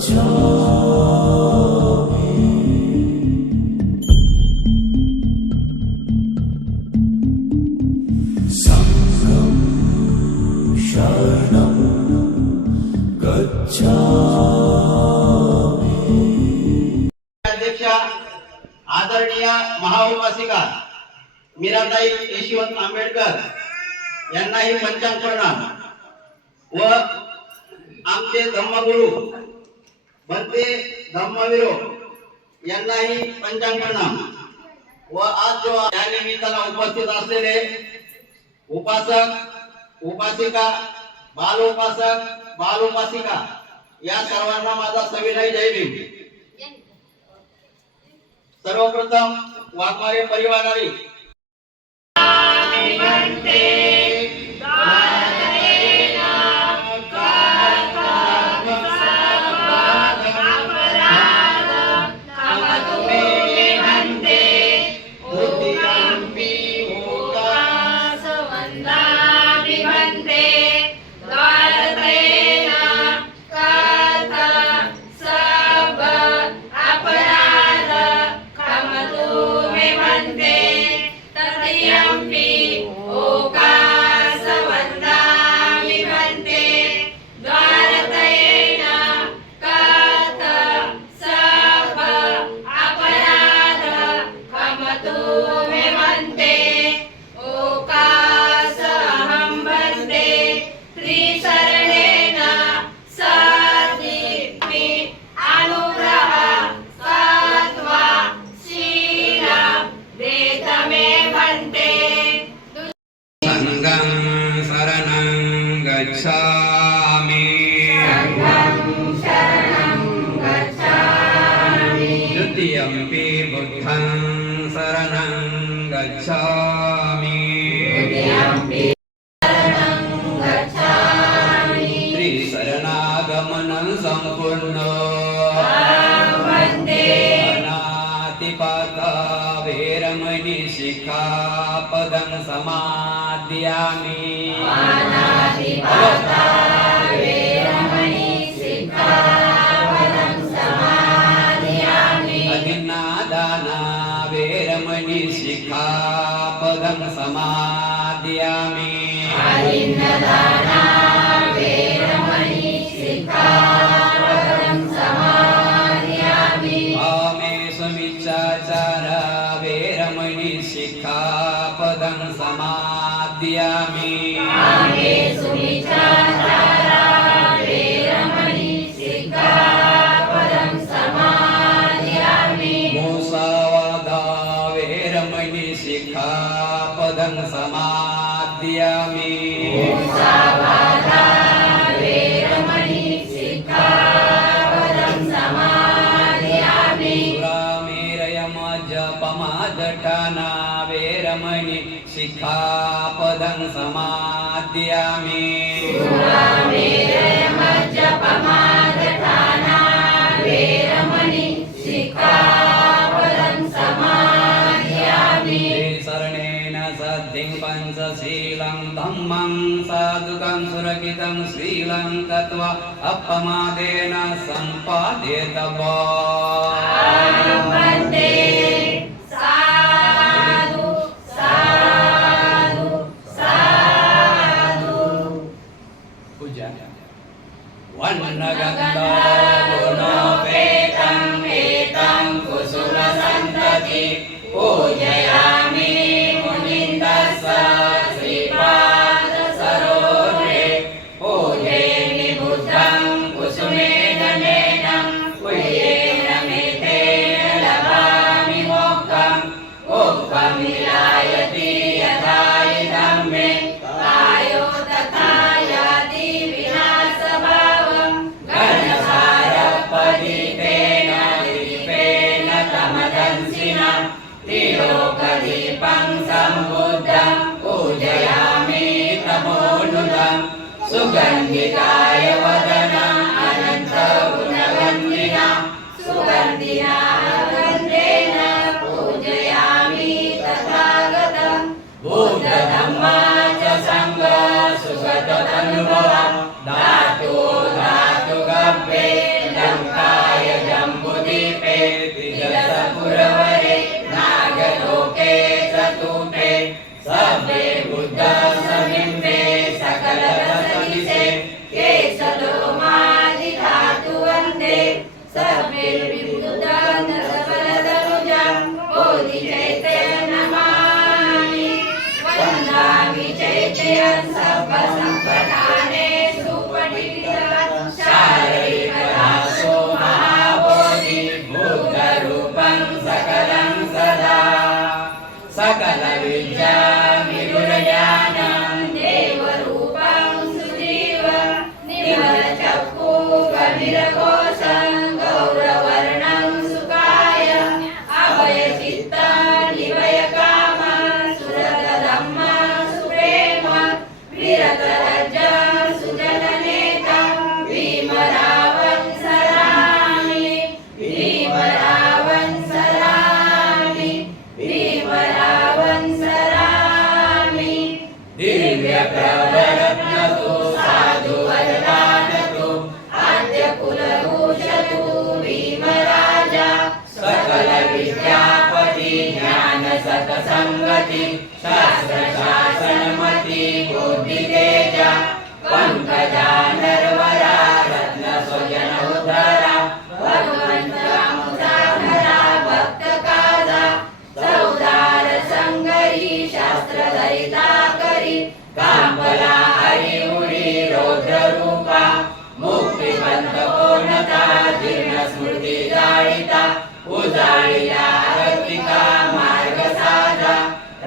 संघं शरणं गच्छामि। अध्यक्षा आदरणीय महाउपासिका मीराताई यशवंत आंबेडकर यांनाही पंचांग प्रणाम व आमचे धम्मगुरु बनते धम्मवीरो यांनाही पंचांग प्रणाम व आज जो या निमित्ताला उपस्थित असलेले उपासक उपासिका बालोपासक बालोपासिका या सर्वांना माझा सविनय जय भीम। सर्वप्रथम वाघमारे परिवाराने द्वितीयम्पि बुद्धं शरणं गच्छामि त्रिशरणागमनं सम्पूर्णो अनातिपाता वेरमणि शिखापदं समादयामि। वेरमणि शिखापदं समादयामि। वामे समिच्चाचारा वेरमणि शिखापदं समादयामि। शिखापदं समादयामि। सुरामेरयमजपमादठाना वेरमणि शिखापदं समादयामि। पंचशीलं धम्मं साधुकं सुरक्षितं शीलं तत्वा अपमादेन सम्पाद्येतव्यम्। पूजा वन्नगन्धगुणोपेतं एतं कुसुमसन्तति पूजयामि। सुगन्धिकाय वदनं अनन्तगुणवन्दिना सुगन्धिना गन्धेन पूजयामि तथागतं। बुद्धधम्मा च संघ सुगतोऽनुभवं धातु धातु गव्ये सबला हरिउरी रौद्ररूपा मुक्तिपंथ पूर्णता जीर्ण स्मृती जाळिता उजाळिला रतिका मार्ग साधा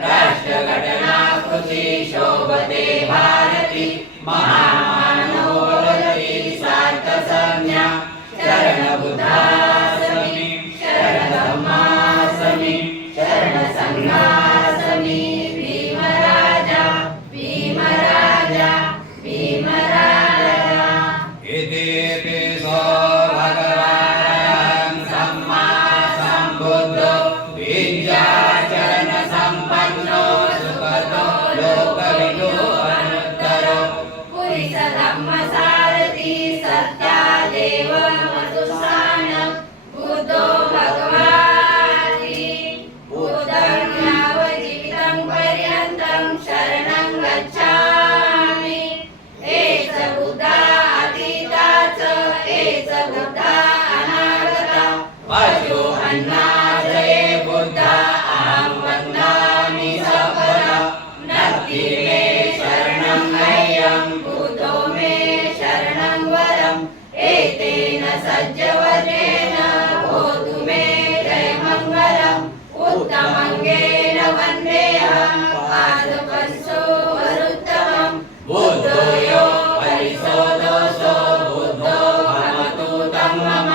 राष्ट्रघटना कृती शोभते भारती महामानवरती सार्थ संज्ञा शरण बुद्धासमी शरण धम्मासमी शरण संघासमी भीमराजा भीमराजा भीमराजा इति पिसो भगवान् सम्मा सम्बुद्धो विद्याचरण सम्पन्नो सुखदो लोकविदो अनुत्तरो पुरिस धम्मसारथी सत्यादेव मधुसूदन बुद्धो भगवाति बुद्धं यावज्जीवितं पर्यन्तं शरणं गच्छामि एष बुद्धा अतीता च एष बुद्धा अनागता पशो अन्नादये बुद्धा अहं वन्दामि सबला नत्ति मे शरणं मह्यं बुद्धो मे शरणं वरम् एतेन सज्जवरेण भवतु मे जयमङ्गलम् उत्तमङ्गेन वन्देऽहं पादपस्यो वरुत्तमम् बुद्धो यो परिशोधोऽसो बुद्धो भवतु तं मम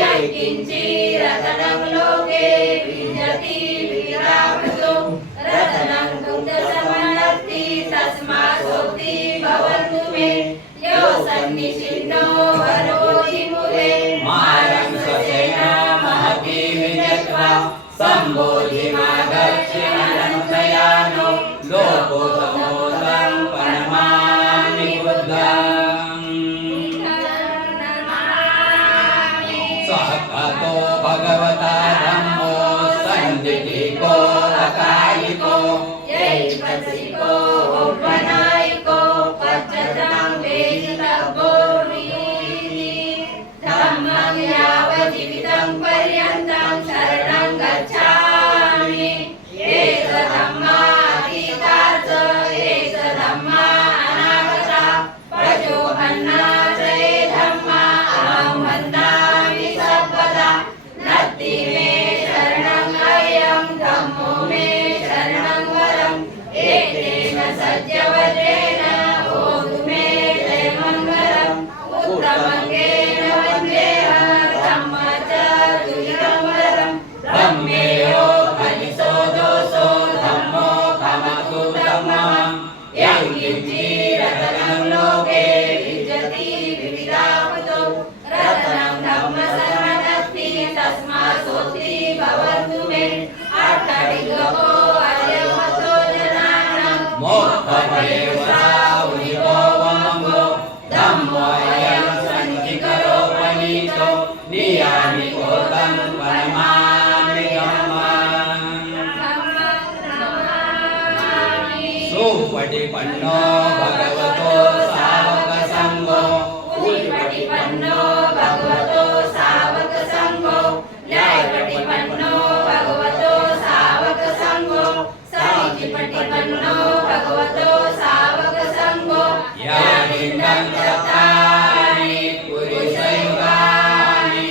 यत्किञ्चिरतनं लोके विद्यति विरामृतो रतनं दुग्धसमनस्ति तस्मात् सोऽस्ति भवन्तु मे यो सन्निषिन्नो वरोधि मुहे मारं स्वसेना महती विजत्वा सम्बोधिमागच्छे अनन्तयानो लोकोत्तमोऽहं प्रणमामि बुद्धम् सहगतो भगवता धम्मो सन्दिटिको अकालिको यैपसिको उपनायिको पच्चतं वेदितव्यो नीति धम्मं यावज्जीवितं पर्यन्तं शरणं गच्छामि एष धम्मा अतीता च एष धम्मा अनागता पशो अन्नादये धम्मा अहं वन्दामि सबला नत्ति मे शरणं मह्यं धम्मो मे शरणं वरम् एतेन सज्जवरेण भवतु मे जयमङ्गलम् उत्तमङ्गेन वन्देऽहं धम्मचर्यं वरम् धम्मेयो परिशोधोऽसो धम्मो भवतु तं मम यत्किञ्चिरतनं लोके विद्यति विविधावतो रतनं धम्मसमनस्ति तस्मात् सोऽस्ति भवन्तु मे अट्टडिगो अर्यमतो जनानां मोक्षदेवता उदितो वमो धम्मोऽयं सञ्चिकरोपनीतो नियामिको तं प्रणमामि सुपटिपन्नो भगवतो सावकसङ्गो उल्पटिपन्नो भगवतो सावकसङ्गो न्यायपटिपन्नो भगवतो सावकसङ्गो समीचिपटिपन्नो भगवतो सावकसङ्गो यानिन्दं चत्तानि पुरुषयुगानि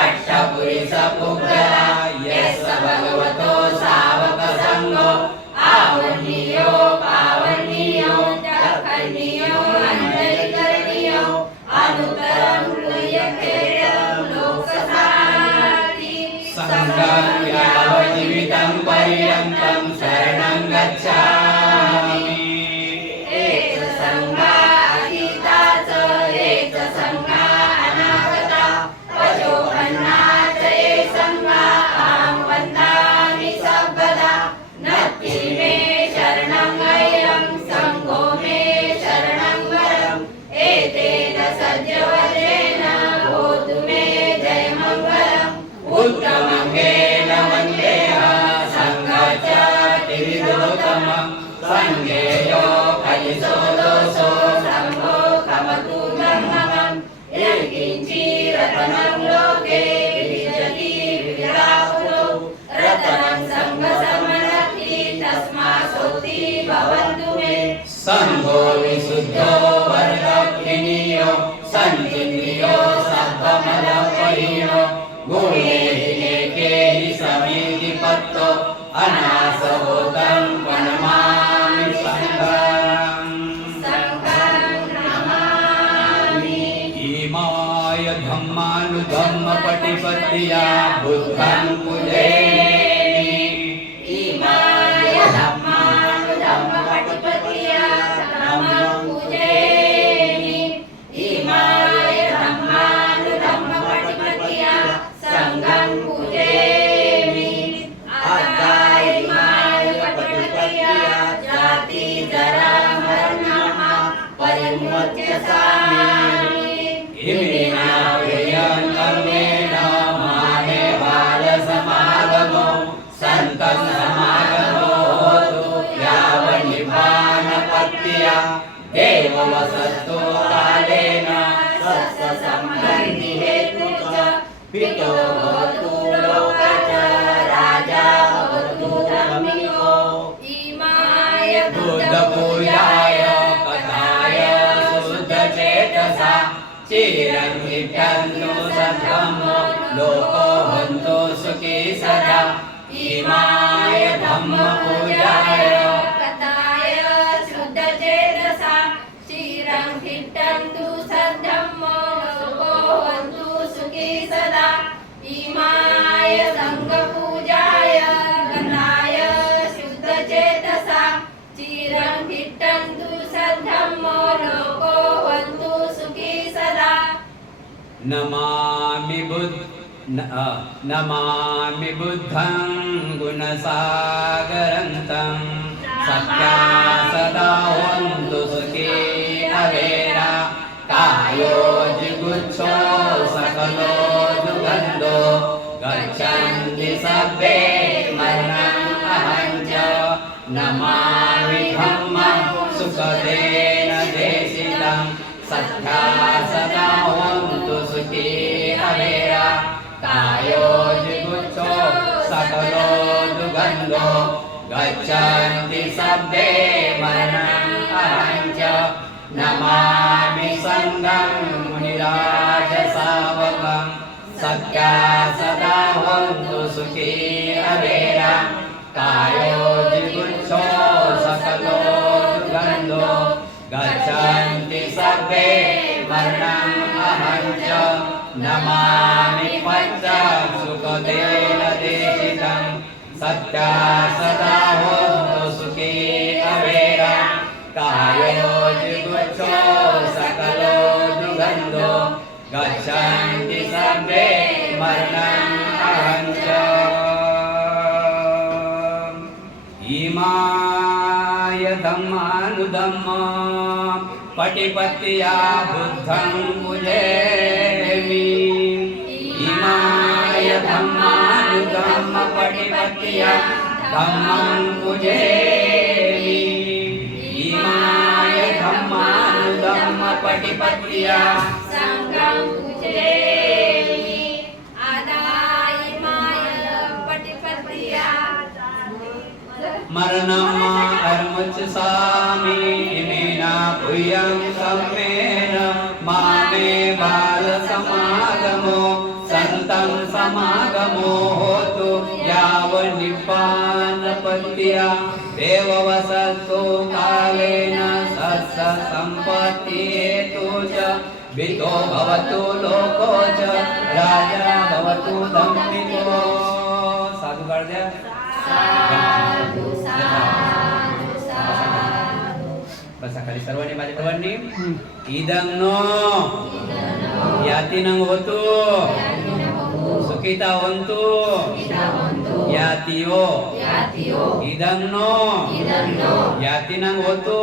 अष्टपुरुषपुङ्गला यस्य भगवतो सावकसङ्गो आवनीयो पावनीयो जखनीयो अन्तरिकरणीयो अनुतरं प्रियकेयं लोकसारथि सङ्गं यावज्जीवितं पर्यन्तं शरणं गच्छामि एष सङ्गा अतीता च एष सङ्गा अनागता पशो अन्नादये सङ्गा अहं वन्दामि सबला नत्ति मे शरणं मह्यं सङ्घो मे शरणं वरम् एतेन सज्जवरेण भवतु मे जयमङ्गलम् उत्तमङ्गेन वन्देऽहं सङ्गच्चातिविदोत्तमं सङ्गेयो परिशोधोऽसो सम्भो कमतु धम्मम् यत्किञ्चिरतनं लोके विद्यति विविधावतो रतनं सङ्गसमनस्ति तस्मात् सोऽस्ति भवन्तु मे संघो विशुद्धो वरदक्षिणीयो संचिन्द्रियो सत्त्वमलपहीनो गुणे एके हि समेधिपत्तो अनासभूतं प्रणमामि संघं इमाय धम्मानुधम्मपटिपत्तिया बुद्धं पूजयामि इमाय धम्मानुधम्मपटिपत्तिया धम्मं पूजयामि इमाय धम्मानुधम्मपटिपत्तिया संघं पूजयामि अद्धाय इमाय पटिपत्तिया जाति जरा मरणः परिमुच्यसामि इमिना प्रियं कर्मेण माने बालसमागमो सन्तं समागमो होतु यावन्निपानपत्त्या देववसतो कालेन सत्सम्बन्धि हेतु च पितो भवतु लोकच राजा भवतु धर्मिको इमाय बुद्धपूजाय कथाय शुद्धचेतसा चिरं नित्यन्तु सद्धम्मो लोको हन्तु सुखी सदा इमाय धम्मपूजाय कथाय शुद्धचेतसा चिरं हिट्टन्तु सद्धम्मो लोको हन्तु सुखी सदा इमाय सङ्गपूजाय कथाय शुद्धचेतसा चिरं हिट्टन्तु सद्धम्मो लोको हन्तु सुखी सदा नमामि बुद्धं गुणसागरन्तं सत्या सदा हन्तु सुखी अवेरा कायो जिगुच्छो सकलो दुगन्धो गच्छन्ति सर्वे मरणम् अहं च नमामि धम्मं सुखदेन देशितं सत्या सदा हन्तु सुखी अवेरा कायो जिगुच्छो सकलो दुगन्धो गच्छन्ति सर्वे मरणम् अहं च नमामि संघं मुनिराजसावकं सत्या सदा हन्तु सुखी अवेरा कायो जिगुच्छो सकलो दुर्गन्धो गच्छन्ति सर्वे मरणम् अहं च नमामि पञ्चं सुखदेन देशितं सत्या सदा हन्तु सुखी अवेरा कायो जिगुच्छो सकलो दुर्गन्धो गच्छन्ति सर्वे मरणम् अहं च इमाय धम्मानुधम्म पटिपत्तिया बुद्धं पूजयामि इमाय धम्मानुधम्म पटिपत्तिया धम्मं पूजयामि इमाय धम्मानुधम्म पटिपत्तिया संघं पूजयामि आदाय इमाय पटिपत्तिया मरणम् अर्मुच्यसामि इमेना भूयं सम्मेन मामे बालसमागमो सन्तं समागमो होतु यावन्निपानपत्त्या देववसतो कालेन सत्सम्पत्तिहेतु च वितो भवतु लोको च राजा भवतु धम्मिको साधु कर द्या साधु साधु साधु बसा खाली सर्वांनी माझ्या सर्वांनी इदं नो यातिनं होतु सुखिता हन्तु यातियो इदं नो यातिनं होतु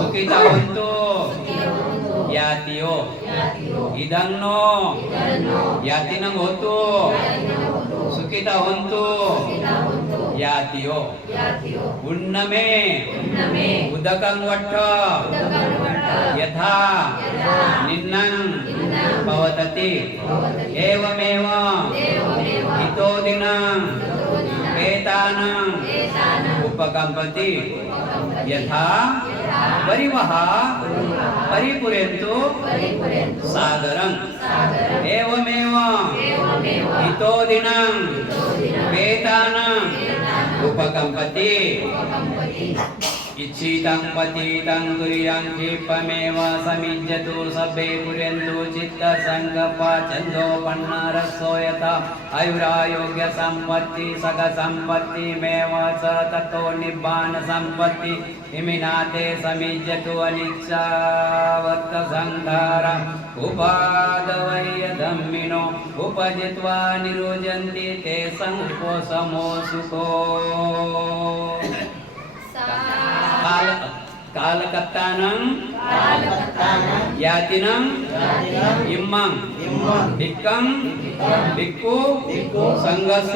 सुखिता हन्तु यातियो इदं नो यातिनं होतु सुखिता हन्तु यातियो उन्नमे उदकं वट्ट यथा निन्नं भवतति एवमेव हितो दिनं एतानं उपकम्पति यथा परिवहा परिपुरेन्तु सादरं एवमेव हितो दिनं वेदानां उपकम्पति इच्छितं पतितं तुर्यं क्षिपमेव समिज्यतु सभे कुर्यन्तु चित्तसङ्कल्पा छन्दोपन्नरसो यथा आयुरारोग्य सम्पत्ति सग सम्पत्तिमेव च ततो निब्बान सम्पत्ति इमिनाते समिज्यतु अनिच्छावत्त संहारम् उपादवय धम्मिनो उपजित्वा निरुजन्ति ते संपोषमो सुखो कालकत्तानं यातिनं इम्मं भिक्खं भिक्खु संघस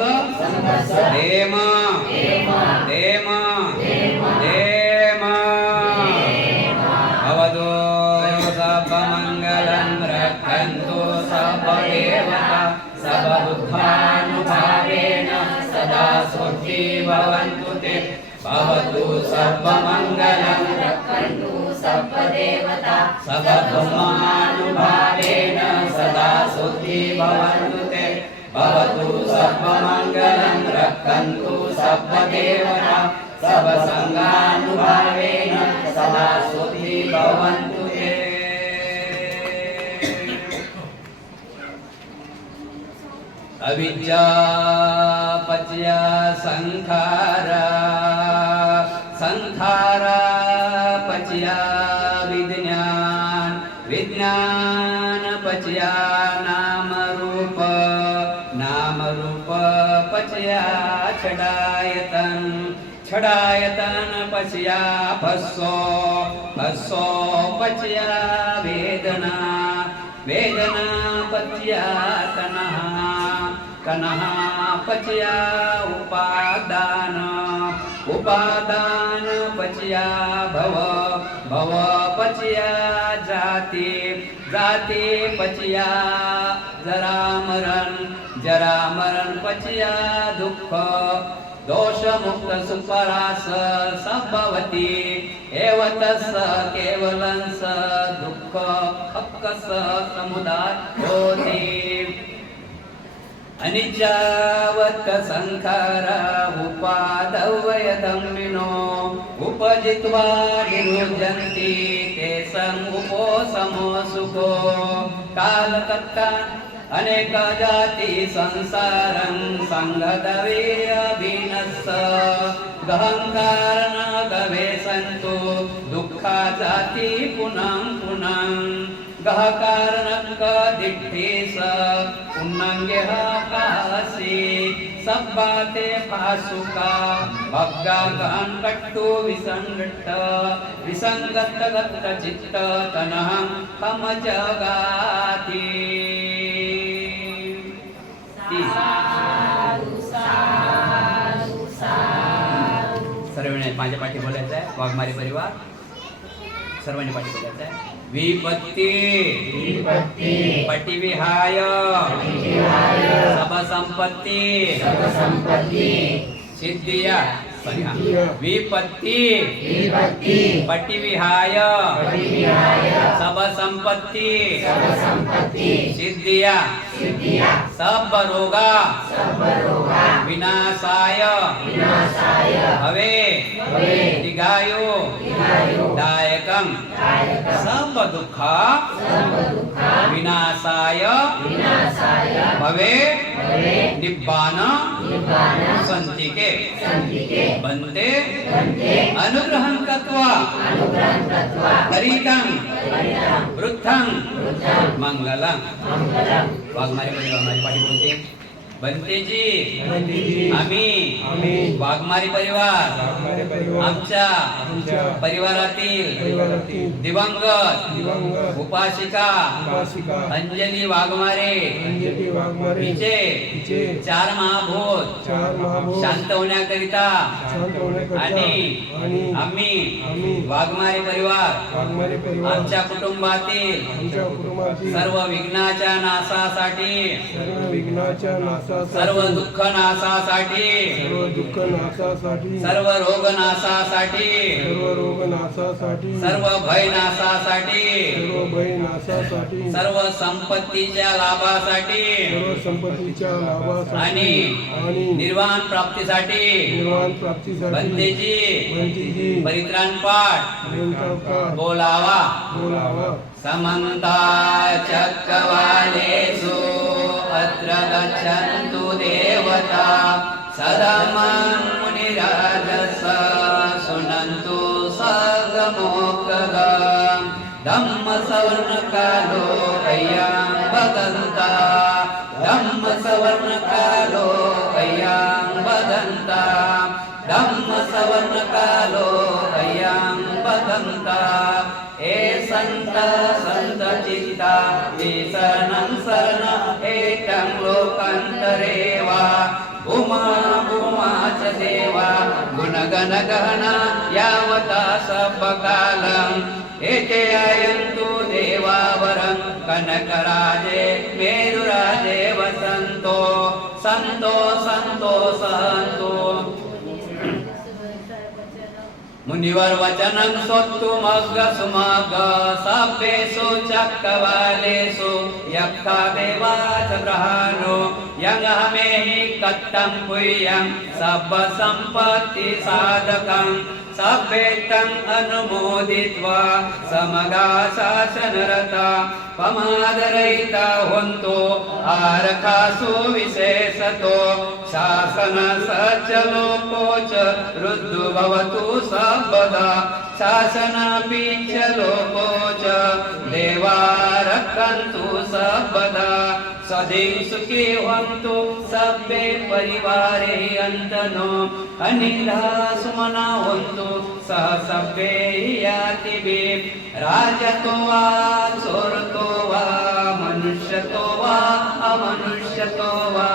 देम देम देम भवतु सर्वमङ्गलं रक्षन्तु सर्वदेवता सर्वदुःखानुभावेन सदा सुखी भवन्तु ते भवतु सर्वमङ्गलं रक्षन्तु सर्वदेवता सर्वधर्मानुभावेन सदा सुखी भवन्तु ते भवतु सर्वमङ्गलं रक्षन्तु सर्वदेवता सर्वसङ्गानुभावेन सदा सुखी भवन्तु ते अविद्या पच्या संखारा संखारा पच्या विज्ञान विज्ञान पच्या नाम रूप पच्या छडायतन छडायतन पच्या भस्सो पच्या वेदना वेदना पच्या कनः पच्या उपादान पच्या भव पच्या जाति पच्या जरा मरण पच्या दुःख दोष मुक्त सुपरास संभवती एव तस् केवलं स दुःख अक्कस समुदाय होती अनिच्छावत्त संखारा उपादवय धम्मिनो उपजित्वा निरुजन्ति ते समुपोषमो सुखो कालकर्ता अनेक जाति संसारं संगदवे अभिनस्स गहंकार न गवे सन्तु दुःखा जाति पुनः गहकारणक दिट्ठेस पुन्नंगे कासी सब्बाते पासुका भग्गा गान कट्टु विसंगत गत चित्त तनः हम जगाति सर्वांनी माझ्या पाठी बोलायचं आहे वाघमारे परिवार सर्वांनी पाठी बोलायचं आहे विपत्ति पटिविहाय सब संपत्ति सिद्धिया विपत्ति पटिविहाय सब संपत्ति सिद्धिया सब रोगा विनाशाय हवे दिगायो दायकं सब दुःख विनाशाय भवे निब्बान संतिके बंदे अनुग्रहं कृत्वा हरितं वृद्धं मंगलं वाघमारे परिवार पाठी बोलते बनते जी आम्ही वाघमारी परिवार आमच्या परिवारातील दिवंगत उपासिका अंजली वाघमारे हिचे 4 महाभूत शांत होण्याकरिता आणि आम्ही वाघमारे परिवार आमच्या कुटुंबातील सर्व विघ्नाच्या नाशासाठी नाशासाठी सर्व दुःख नाशासाठी सर्व दुःख नाशासाठी सर्व रोग नाशासाठी सर्व रोग नाशासाठी सर्व भय नाशासाठी सर्व भय नाशासाठी सर्व संपत्तीच्या लाभासाठी सर्व संपत्तीच्या लाभासाठी आणि निर्वाण प्राप्तीसाठी निर्वाण प्राप्तीसाठी बंदीची परित्राण पाठ बोलावा समन्ता चक्रवालेषु अत्र गच्छन्तु देवता सदमं मुनिराजस शृण्वन्तु सगमोक्तगं धम्मसवर्णकालो अय्यां वदन्ता धम्मसवर्णकालो अय्यां वदन्ता धम्मसवर्णकालो अय्यां वदन्ता हे संत संत चित्ता हे शरणं शरण एकं लोकान्तरेवा भूमा भूमा च देवा गुणगण गहना यावता सबकालम् एते आयन्तु देवावरं कनकराजे मेरुराजे वसन्तो सन्तो सन्तो सहन्तु मुनिवर वचनं सोत्तुमग्ग सुमग्ग सभ्येषु चक्रवालेषु यक्ता देवा च ग्रहाणो यङ्गहमेहि कत्तं पुय्यं सर्वसम्पत्ति साधकं सभ्येतं अनुमोदित्वा समगा शासनरता पमादरहिता हन्तु आरकासु विशेषतो शासन सच्चलोको च रुद्धु भवतु सर्वदा शासनापि च लोको च देवा रक्षन्तु सर्वदा सदैव सुखी हन्तु सर्वे परिवारे अन्तनो अनिधा सुमना हन्तु सह सर्वे यातिभिः राजतो वा चोरतो वा मनुष्यतो वा अमनुष्यतो वा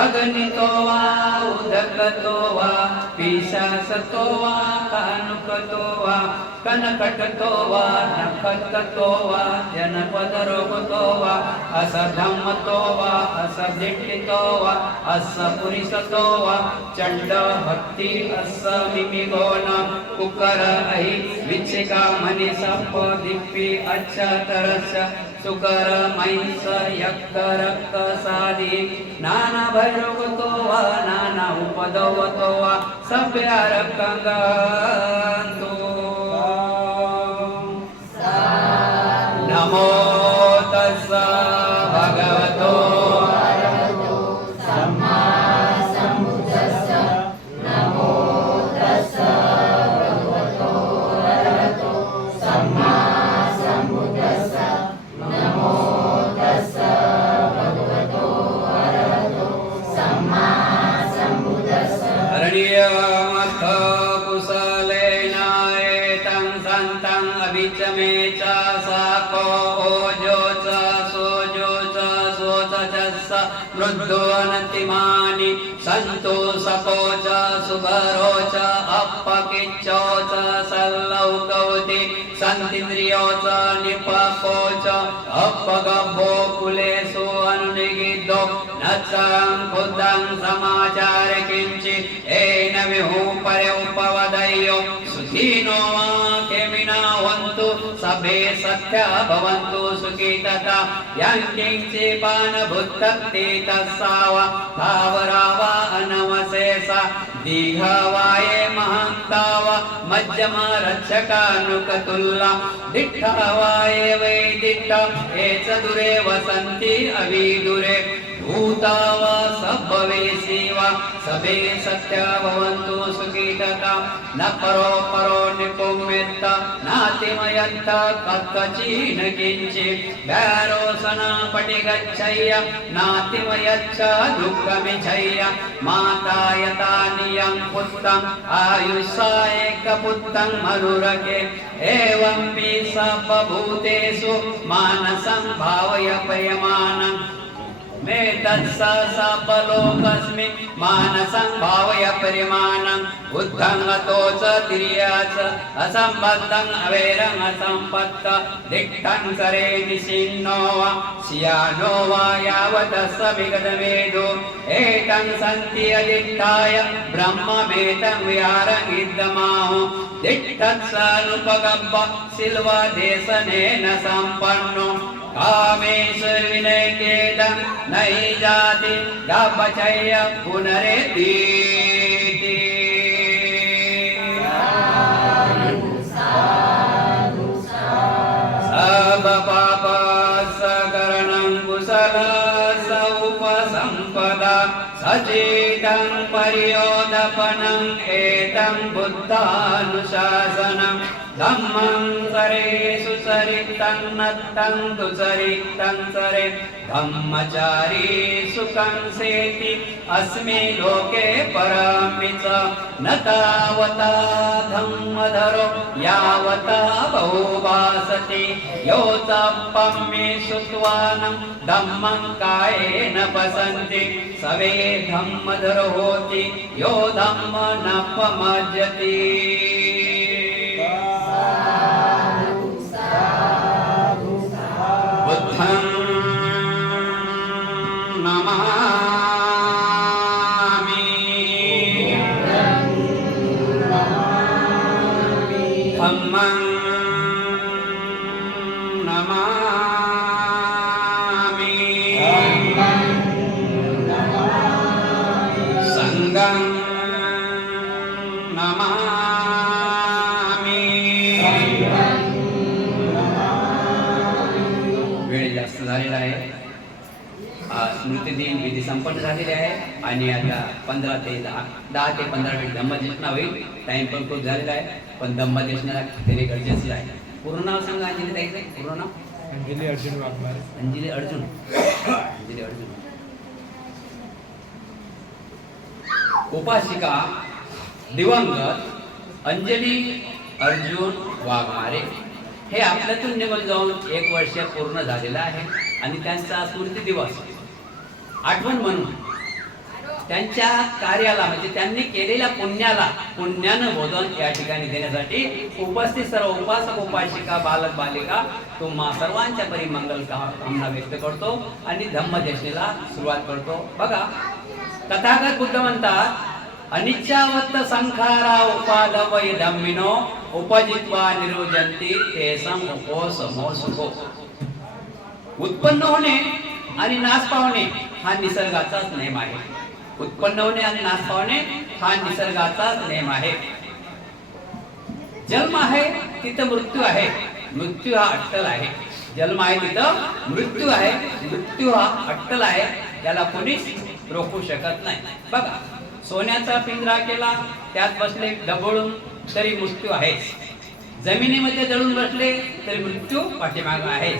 अगणितो वा उदकतो वा पिशाचतो वा कानुकतो वा कनकटतो वा नखततो वा जनपदरोगतो वा असधम्मतो वा असदिष्टितो वा असपुरिसतो वा चंड भक्ति असमिमिगोन कुकर अहि विचिका मनि सप दिप्पी अच्छा तरस सुकर महिष यक्क रक्त सादी नाना भैरवतो वा नाना उपदवतो वा सभ्यारकंगंतो नमो तस्स भगवतो हरणीयमथ कुशलेन एतं सन्तं अभिचमे च साको ओजो च सोजो च सोच च स मृद्धो अनतिमानि सन्तो सको च सुभरो च अपकिच्चो च सल्लौकौति सन्तीन्द्रियो च निपको च अपगभो कुलेषु अनुनिगिद्धो न च बुद्धं समाचार किञ्चित् येन विहु परे उपवदयो सुखिनो वा केमिना हन्तु सभे सत्या भवन्तु सुखी तथा यं किञ्चिपान भुत्तक्ति तस्सा वा तावरा वा अनवशेषा दीघवाये महन्ता वा मध्यमा रक्षकानुकतुल्ला दिट्ठवाये वै दिट्ठ एच दुरे वसन्ति अविदुरे भूता वा सभवेशी वा सभे सत्या भवन्तु सुखी तथा न परो परो निपुम्यत्त नातिमयत्त कत्वचीन किञ्चित् भैरोसना पटिगच्छय्य नातिमयच्च दुःखमिच्छय्य माता यथा नियं पुत्रम् आयुष्सा एकपुत्रं मनुरके एवं पि सर्वभूतेषु मानसं भावय प्रियमाणम् मे तत्सलोकस्मि मानसं भावय परिमाणं बुद्धं गतोच तिर्याच असंबद्धं अवेरं असंपत्त दिक्ठं करे निशिन्नो वा सियानो वा यावत् समिगतमेदो एतं सन्ति अदिष्ठाय ब्रह्ममेतं विहारं इदमाहो दिक्ठत्सानुपगब्ब सिल्वा देशनेन सम्पन्नो कामेश्वर विनय केदं नहि जाति दापचय पुनरेति सब पाप सकरणं कुशल सौपसंपदा सचेतं पर्योदपनं एतं बुद्धानुशासनं धम्मं सरेषु सरितं नत्तं दुसरितं सरे धम्मचारी सुखं सेति अस्मि लोके परमि च न तावता धम्मधरो यावता बहुभासति यो तप्पं श्रुत्वानं धम्मं कायेन पसन्ति सवे धम्मधरो होति यो धम्म न पमज्जति बुद्धं नमामि धम्मं नमामि संघं नमामि वेळ जास्त झालेला आहे. स्मृतिदिन विधी संपन्न झालेले आहे आणि आता 10 ते 15 मिनिट धम्मदेशना होईल. टाइम पण खूप झालेला आहे पण धम्मदेशना देणे गरजेचे आहे. पूर्ण नाव सांगा अंजली ताईचे. पूर्ण नाव अंजली अर्जुन वाघमारे. अंजली अर्जुन. अंजली अर्जुन उपासिका दिवंगत अंजली अर्जुन वाघमारे हे आपल्यातून निघून जाऊन 1 वर्ष पूर्ण झालेलं आहे आणि त्यांचा स्मृती दिवस आठवण म्हणून त्यांच्या कार्याला म्हणजे त्यांनी केलेल्या पुण्याला पुण्यानं बोधन या ठिकाणी देण्यासाठी उपस्थित सर्व उपासक उपासिका बालक बालिका तुम्हा सर्वांच्या परी मंगल कामना व्यक्त करतो आणि धम्मदेशनेला सुरुवात करतो. बघा तथागत बुद्ध म्हणतात अनिच्छावत्त संखारा उपादवय धम्मिनो उपजित्वा निरोजंती तेसम उपोसमो सुखो. उत्पन्न होणे आणि नाश पावणे हा निसर्गाचाच नियम आहे. उत्पन्न होणे आणि नाश पावणे हा निसर्गाचाच नियम आहे. जन्म आहे तिथं मृत्यू आहे. मृत्यू हा अट्टल आहे. जन्म आहे तिथं मृत्यू आहे. मृत्यू हा अट्टल आहे. याला कोणीच रोखू शकत नाही. बघा सोन्याचा पिंजरा केला त्यात बसले डबळून तरी मृत्यू आहेच. जमिनीमध्ये जळून बसले तरी मृत्यू पाठीमाग आहे.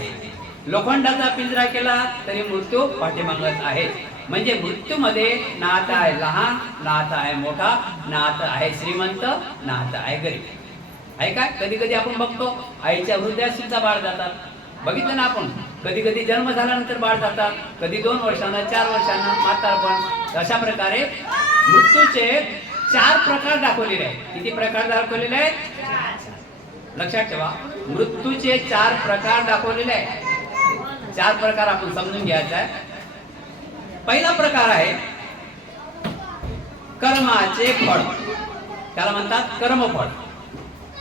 लोखंडाचा पिंजरा केला तरी मृत्यू पाठीमागच आहे. म्हणजे मृत्यूमध्ये नात आहे लहान, नात आहे मोठा, नात आहे श्रीमंत, नात आहे गरीब. आहे का? कधी कधी आपण बघतो आईच्या हृदयात सुद्धा बाळ जातात. बघितलं ना आपण. कधी कधी जन्म झाल्यानंतर बाळ जातात, कधी 2 वर्षांना 4 वर्षांना म्हातारपण. अशा प्रकारे मृत्यूचे 4 प्रकार दाखवलेले आहेत. किती प्रकार दाखवलेले आहेत? लक्षात ठेवा. मृत्यूचे 4 प्रकार दाखवलेले आहेत. 4 प्रकार आपण समजून घ्यायचा आहे. पहिला प्रकार आहे कर्माचे फळ. त्याला म्हणतात कर्मफळ.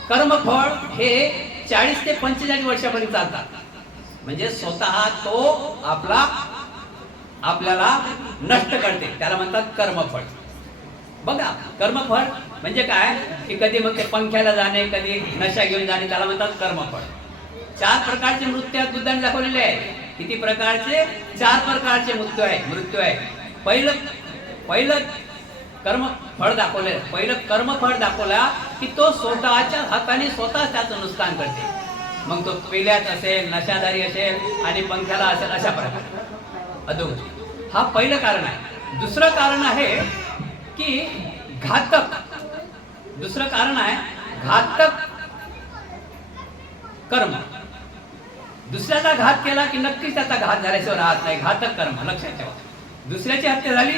कर्मफळ हे 40 ते 45 वर्षापर्यंत चालतात. म्हणजे स्वतः तो आपल्याला नष्ट करते. त्याला म्हणतात कर्मफळ. बघा कर्मफळ म्हणजे काय की कधी मग ते पंख्याला जाणे, कधी नशा घेऊन जाणे, त्याला म्हणतात कर्मफळ. 4 प्रकारचे मृत्यू आहेत बुद्धाने दाखवलेले आहेत. किती प्रकारचे? 4 प्रकारचे मृत्यू आहे. पहिलं कर्मफळ दाखवले. पहिलं कर्मफळ दाखवला की तो स्वतःच्या हाताने स्वतः त्याचं नुकसान करते. मग तो पेल्यात असेल, नशादारी असेल आणि पंख्याला असेल, अशा प्रकारे अधोगती. हा पहिलं कारण आहे. दुसरं कारण आहे की घातक. दुसरं कारण आहे घातक कर्म. दुसऱ्याचा घात केला की नक्कीच त्याचा घात झाल्याशिवाय राहत नाही. घातक कर्म लक्षात ठेवा. दुसऱ्याची हत्या झाली,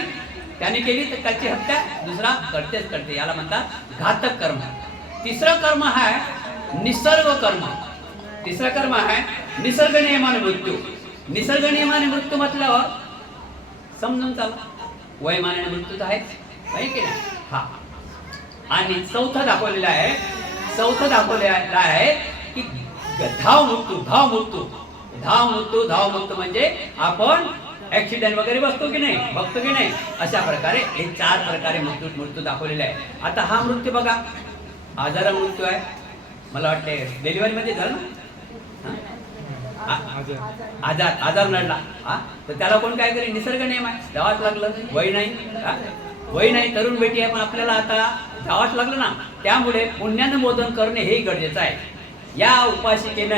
त्याने केली तर त्याची हत्या दुसरा करतेच करते, याला म्हणतात घातक कर्म. तिसरं कर्म आहे निसर्ग कर्म. तिसरं कर्म आहे निसर्ग नियमाने मृत्यू. निसर्ग नियमाने मृत्यू म्हटल्यावर समजून चाला, वयमानाने मृत्यू तर आहेच, आहे की नाही? हा. आणि चौथं दाखवलेलं आहे की धाव मृत्यू म्हणजे आपण ऍक्सिडेंट वगैरे बघतो की नाही, अशा प्रकारे हे 4 प्रकारे मृत्यू दाखवलेले आहे. आता हा मृत्यू बघा, आजार मृत्यू आहे. मला वाटते डिलिव्हरी मध्ये झालं ना, आजार नडला, तर त्याला कोण काय करेल? निसर्ग नियम आहे, जावाच लागलं. वय नाही, तरुण बेटी आहे, पण आपल्याला आता जावाच लागलं ना. त्यामुळे पुण्यानं मोदन करणे हे गरजेचं आहे. या उपासिकेनं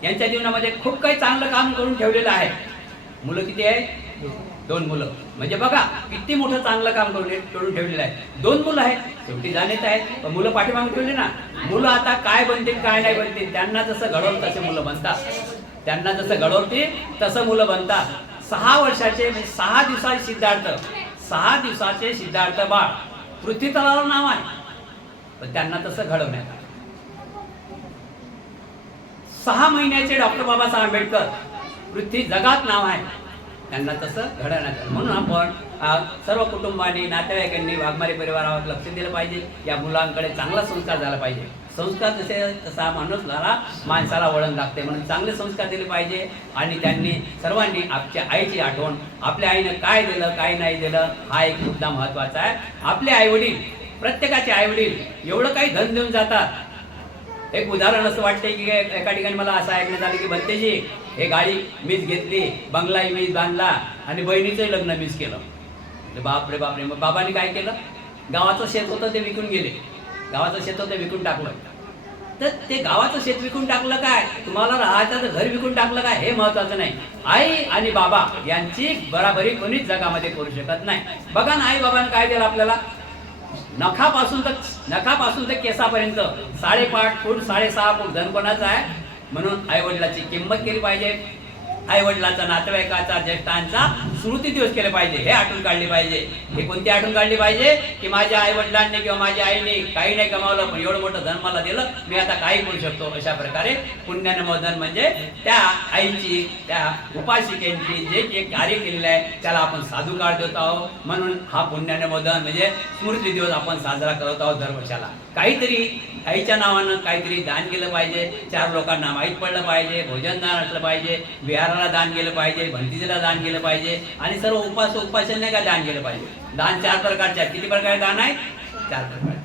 यांच्या जीवनामध्ये खूप काही चांगलं काम करून ठेवलेलं आहे. मुलं किती आहे? 2 मुलं. म्हणजे बघा किती मोठं चांगलं काम करून ठेवलेलं आहे. 2 मुलं आहेत, शेवटी जाणेच आहेत, पण मुलं पाठीमागे ठेवले ना. मुलं आता काय बनतील काय नाही बनतील, त्यांना जसं घडवलं तसे मुलं बनतात. 6 वर्षाचे 6 दिवसाचे सिद्धार्थ बाळ पृथ्वी तलावर नाव आहे, पण त्यांना तसं घडवण्यात आलं. 6 महिन्याचे डॉक्टर बाबासाहेब आंबेडकर पृथ्वी जगात नाव आहे, त्यांना तसं घडवण्यात आलं. म्हणून आपण सर्व कुटुंबांनी, नातेवाईकांनी वाघमारे परिवारावर लक्ष दिलं पाहिजे. या मुलांकडे चांगला संस्कार झाला पाहिजे. संस्कार तसा माणसाला वळण लागते, म्हणून चांगले संस्कार दिले पाहिजे. आणि त्यांनी सर्वांनी आपल्या आईची आठवण, आपल्या आईनं काय दिलं काय नाही दिलं, हा एक मुद्दा महत्वाचा आहे. आपले आईवडील, प्रत्येकाचे आईवडील एवढं काही धन देऊन जातात. एक उदाहरण असं वाटते की एका ठिकाणी मला असं ऐकण्यात आलं की भंतेजी, हे गाडी मीच घेतली, बंगलाही मीच बांधला आणि बहिणीचंही लग्न मीच केलं. बापरे. मग बाबांनी काय केलं? गावाचं शेत होतं ते विकून गेले, विकून टाकलं. तर ते गावाचं शेत विकून टाकलं काय, तुम्हाला राहायचं तर घर विकून टाकलं काय, हे महत्वाचं नाही. आई आणि बाबा यांची बराबरी कोणीच जगामध्ये करू शकत नाही. बघा ना, आई बाबांनी काय दिलं आपल्याला? नखापासून तर केसापर्यंत 5.5 फूट 6.5 फूट धन कोणाचं आहे. म्हणून आई वडिलाची किंमत केली पाहिजे. आई वडिलाचा, नातेवाईकाचा, ज्येष्ठांचा स्मृती दिवस केले पाहिजे, हे आठवण काढली पाहिजे. हे कोणती आठवण काढली पाहिजे की माझ्या आई वडिलांनी किंवा माझ्या आईने काही नाही कमावलं, पण एवढं मोठं धन मला दिलं, मी आता काही करू शकतो. अशा प्रकारे पुण्यानुमोदन म्हणजे त्या आईची, त्या उपासिकेंची जे कार्य केलेलं आहे त्याला आपण साधुकार देत आहोत. म्हणून हा पुण्यानुमोदन म्हणजे स्मृती दिवस आपण साजरा करत आहोत दरवर्षाला. काहीतरी आईच्या नावानं काहीतरी दान केलं पाहिजे, 4 लोकांना माहीत पडलं पाहिजे, भोजन दान असलं पाहिजे, विहाराला दान केलं पाहिजे, भंतीजीला दान केलं पाहिजे, आणि सर्व उपासने का दान केलं पाहिजे. दान 4 प्रकारचे आहेत. किती प्रकारचे दान आहे? 4 प्रकारचे.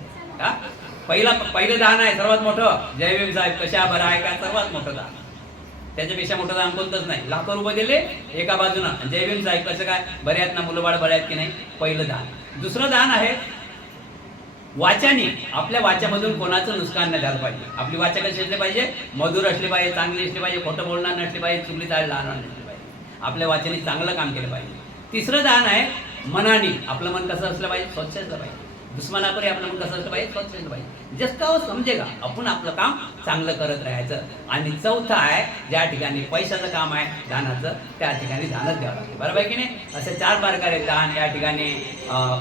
पहिलं दान आहे सर्वात मोठं, जयभीम साहेब कशा बरं आहे का, सर्वात मोठं दान. त्याच्यापेक्षा मोठं दान कोणतंच नाही. लाखो रुपये दिले एका बाजूनं, जयभीम साहेब कसं काय बरे आहेत ना, मुलं बाळ बरे आहेत की नाही, पहिलं दान. दुसरं दान आहे वाचानी. आपल्या वाच्यामधून कोणाचं नुकसान नाही झालं पाहिजे. आपली वाचा कशी असली पाहिजे? मधुर असली पाहिजे, चांगली असली पाहिजे, खोटं बोलणार नसली पाहिजे, चुगली चाल लावणार नसली पाहिजे. आपल्या वाचेने चांगलं काम केलं पाहिजे. तिसरं दान आहे मनाने. आपलं मन कसं असलं पाहिजे? स्वच्छ असलं पाहिजे. दुश्मनापरी आपलं मन कसं असलं पाहिजे? स्वच्छ असलं पाहिजे. जसं समजेगा आपण आपलं काम चांगलं करत राहायचं. आणि चौथं आहे, ज्या ठिकाणी पैशाचं काम आहे दानाचं, त्या ठिकाणी दानच द्यावं लागते. बरोबर आहे की नाही? असे 4 प्रकारे दान या ठिकाणी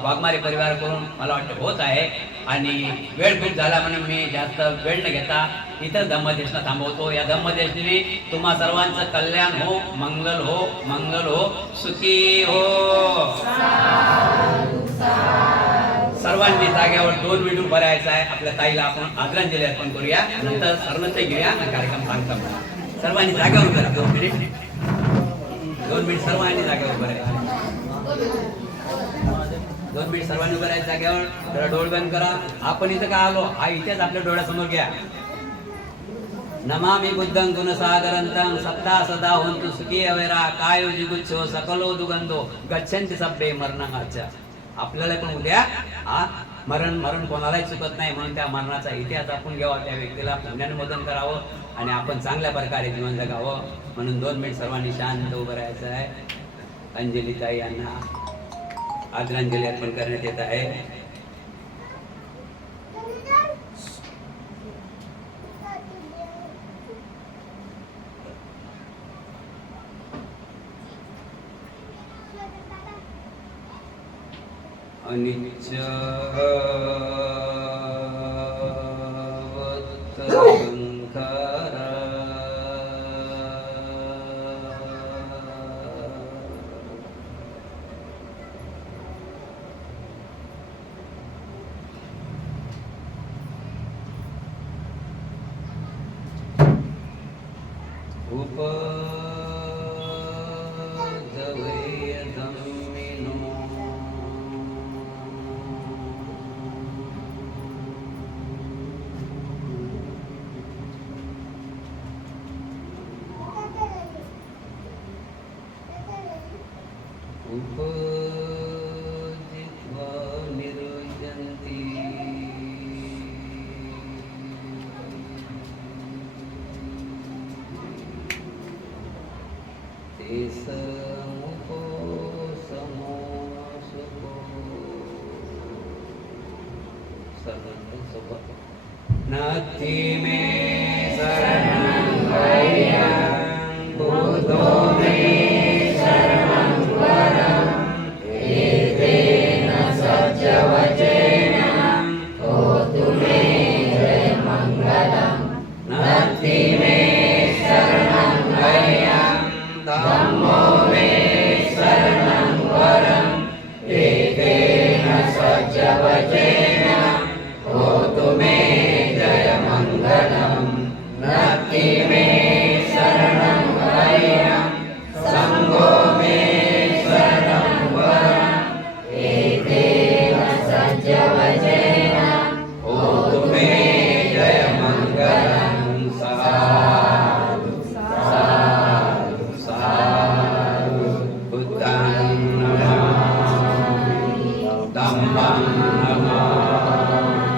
वाघमारे परिवार करून मला वाटतं होत आहे. आणि वेळ खूप झाला म्हणून मी जास्त वेळ न घेता इथं धम्मदेशना थांबवतो. या धम्मदेशने तुम्हा सर्वांचं कल्याण हो, मंगल हो, सुखी हो. सर्वांनी जाग्यावर 2 मिनिट उभं राहायचं आहे. आपल्या ताईला आपण आदरांजली अर्पण करूया, नंतर सर्वच घेऊया कार्यक्रम सांगता. सर्वांनी जाग्यावर उभं राहा. 2 मिनिट सर्वांनी जाग्यावर उभं राहायचं. 2 मिनिट सर्वांनी उभं राहायचं जाग्यावर. जरा डोळे बंद करा. आपण इथं का आलो हा इथेच आपल्या डोळ्यासमोर घ्या. नमामि बुद्धं गुणसागरंतं सप्ता सदा होन्तु सुखी अवेरा कायो जिगुच्छो सकलो दुगंधो गच्छन्ति सब्बे मरणमाच्चा. आपल्याला पण उद्या मरण कोणालाही चुकत नाही, म्हणून त्या मरणाचा इतिहास आपण घ्यावा, त्या व्यक्तीला पुण्यानुमोदन करावं आणि आपण चांगल्या प्रकारे जीवन जगावं. म्हणून 2 मिनिट सर्वांनी शांत उभं राहायचं आहे. अंजलीताई यांना आदरांजली अर्पण करण्यात येत आहे. उपजित्वा निरुजन्ति ते समुपो समो सुपो सर्वत्र नास्ति मे शरणं भयं बुद्धो मे शरणं वरं एतेन सत्यवचेन होतु मे जयमङ्गलं नास्ति मे शरणं भयं धम्मो मे शरणं वरं एतेन सत्यवचेन होतु मे जयमङ्गलं नास्ति मे शरणं भयं सङ्गो मे शरणं वरं एतेन सत्यवचेन होतु मे जयमङ्गलं साधु साधु साधु बुद्धं नमामि धम्मं नमामि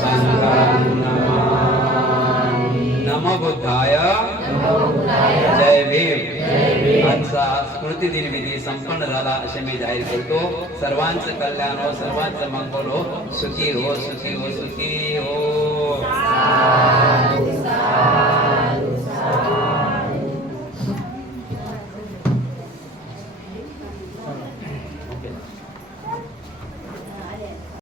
संघं नमामि नमो बुद्धाय जय भीम आजचा स्मृती दिन विधी संपन्न झाला असे मी जाहीर करतो. सर्वांचं कल्याण हो, सर्वांचं मंगल हो, सुखी हो, सुखी हो, सुखी